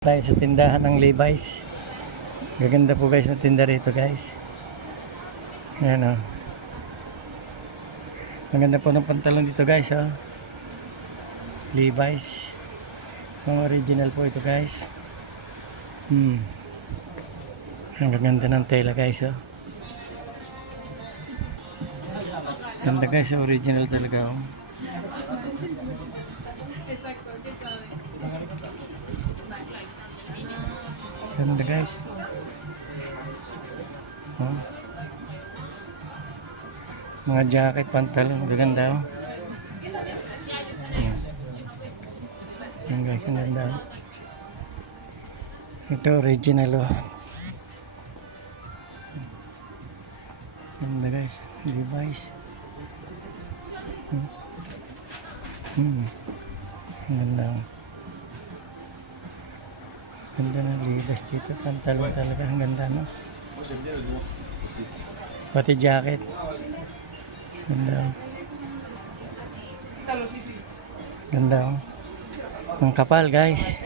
Tayo sa tindahan ng Levi's. Gaganda po guys na tinda rito guys. Ayan o. Maganda po ng pantalon dito guys o. Levi's. Mga original po ito guys. Ang gaganda ng tela guys o. Ganda guys, original talaga o. Ganda guys. Oh. Mga jacket, pantalon, gaganda oh. Yan guys, ang ganda oh. Ito original oh. Ganda guys, Levi's. Ang ganda oh. Ganda ng Levi's dito, pantalon talaga, ang ganda no. Pati jacket. Ganda oh. Ganda oh. Ang kapal guys.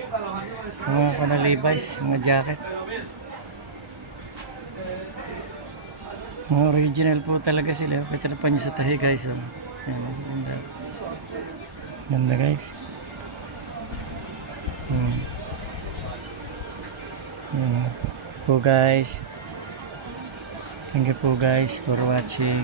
Mga pana Levi's, mga jacket. Mga original po talaga sila. Pwede na pa nyo sa tahi guys oh. Ayan, ganda. Ganda guys. Po guys, thank you po guys for watching.